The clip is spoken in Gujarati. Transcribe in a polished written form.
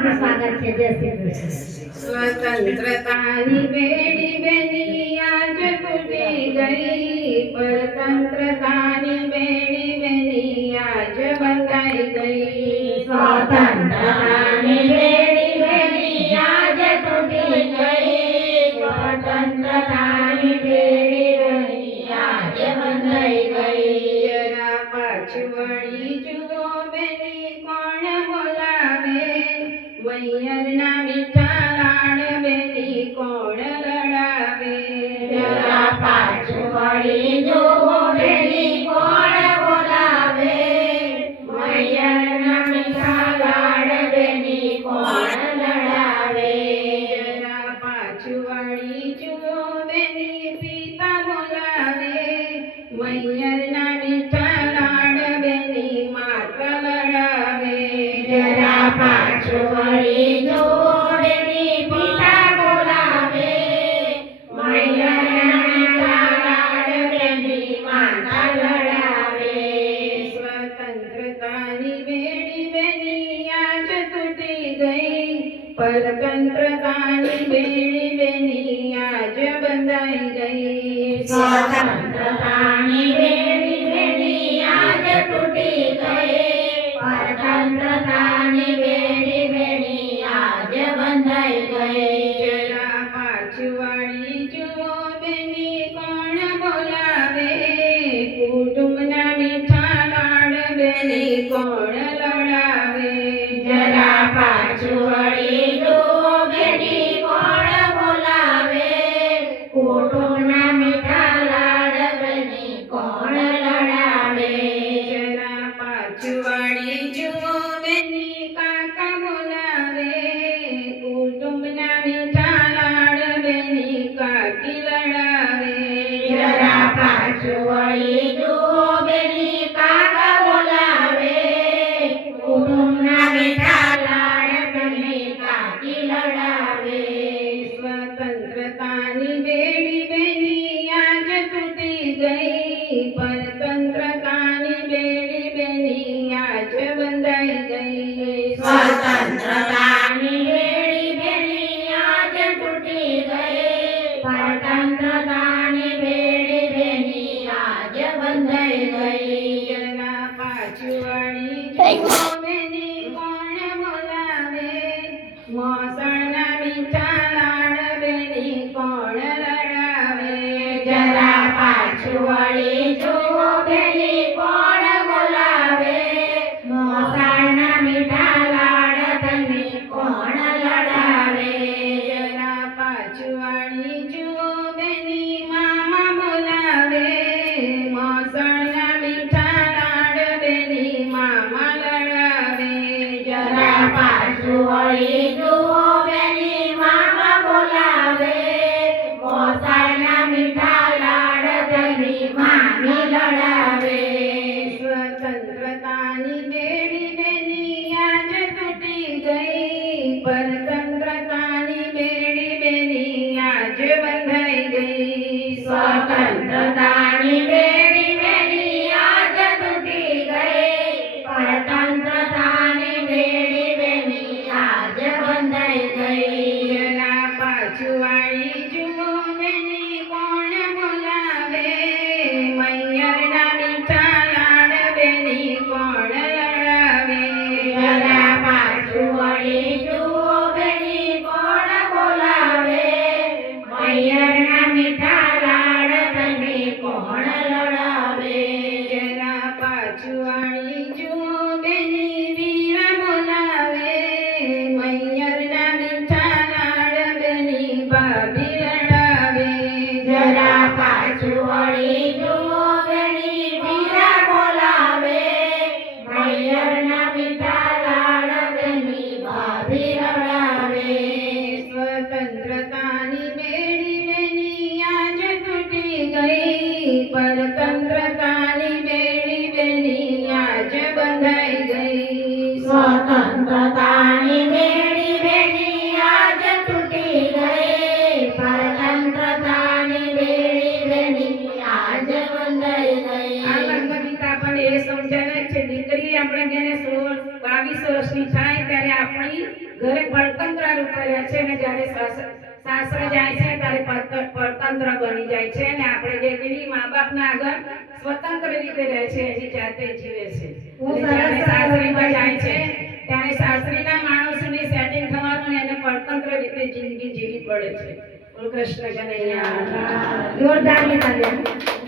હાર્દિક સ્વાગત છે. જય શ્રી કૃષ્ણ. સ્વતંત્રતાની બેડી બેની આજ તૂટી ગઈ, પરતંત્રતાની બેડી બેની આજ બંધાઈ ગઈ. સ્વતંત્રતાની બેડી બેની આજ તૂટી ગઈ, સ્વતંત્રતાની બેડી બેની આજ બંધાઈ ગઈ. જરા પાછું વળી જુઓ બેની કોણ બોલાવે, મૈયરના મીઠા લાડ બેની કોણ લડાવે. જરા પાછું વળી જુઓ બેની કોણ બોલાવે, મૈયરના મીઠા લાડ બેની કોણ લડાવે. જરા પાછું વળી જુઓ બેની પિતા બોલાવે, મૈયરના મીઠા લાડ બેની માતા લડાવે. જરા પાછું વળી જુઓ બેની પિતા બોલાવે, મૈયરના મીઠા લાડ બેની માતા લડાવે. સ્વતંત્રતાની બેડી બેની આજ તૂટી ગઈ, પરતંત્રતાની બેડી બેની આજ બંધાઈ ગઈ. સ્વતંત્રતાની બેડી બેની આજ તૂટી ગઈ, પરતંત્રતાની બેડી બેની આજ બંધાઈ ગઈ. જરા પાછું વાળી જુઓ બેની કોણ બોલાવે, કુટુંબના મીઠા લાડ બેની કોણ લડાવે. જરા પાછું વળી જુઓ બેની કોણ બોલાવે, કુટુંબના મીઠા લાડ બેની કોણ લડાવે. જરા પાછું વાળી જુઓ બેની કાકા બોલાવે, કુટુંબના મીઠા લાડ બેની કાકી લડાવે. જરા પાછું વળી જુઓ બેની કાકા બોલાવે, કુટુંબના મીઠા લાડ બેની કાકી લડાવે. સ્વતંત્રતાની બેડી બેની આજ તૂટી ગઈ, પરતંત્રતાની બેડી બેની આજ બંધાઈ ગઈ. સ્વતંત્રતાની બેડી બેની આજ તૂટી ગઈ, પરતંત્રતાની બેડી બેની આજ બંધાઈ ગઈ. જરા પાછું વાળી જુઓ બેની કોણ બોલાવે, મોસણના મીઠા લાડ બેની કોણ લડાવે. જરા પાછું વળી જુઓ બેની કોણ બોલાવે, મોસાળના મીઠા લાડ બેની કોણ લડાવે. જરા પાછું વાળી જુઓ બેની મામા બોલાવે, મોસણના મીઠા લાડ બેની મામા લડાવે. જરા પાછું વળી જુઓ બેની મામા બોલાવે, મોસાળના મીઠા લાડ બેની મામી લડાવે. સ્વતંત્રતાની બેડી બેની આજ તૂટી ગઈ, પરતંત્રતાની બેડી બેની આજ બંધાઈ ગઈ. સ્વતંત્રતાની બેડી બેની આજ તૂટી ગઈ, પરતંત્રતાની બેડી બેની આજ બંધાઈ ગઈ. જરા પાછું વાળી જુઓ બેની કોણ બોલાવે, મૈયરના મીઠા લાડ બેની કોણ લડાવે. જરા પાછું વળી જુઓ ઘરે પરતંત્ર રૂપે રહે છે અને જ્યારે સાસરે જાય છે ત્યારે પરતંત્ર બની જાય છે અને આપણે જેવી મા બાપના આગળ સ્વતંત્ર રીતે રહે છે એની જાતે જીવે છે. એટલે જ્યારે સાસરીમાં જાય છે ત્યારે સાસરીના માણસોની સેટિંગ થવાનું અને એને પરતંત્ર રીતે જિંદગી જીવી પડે છે. બોલ કૃષ્ણ કનૈયા. જોરદાર તાળી.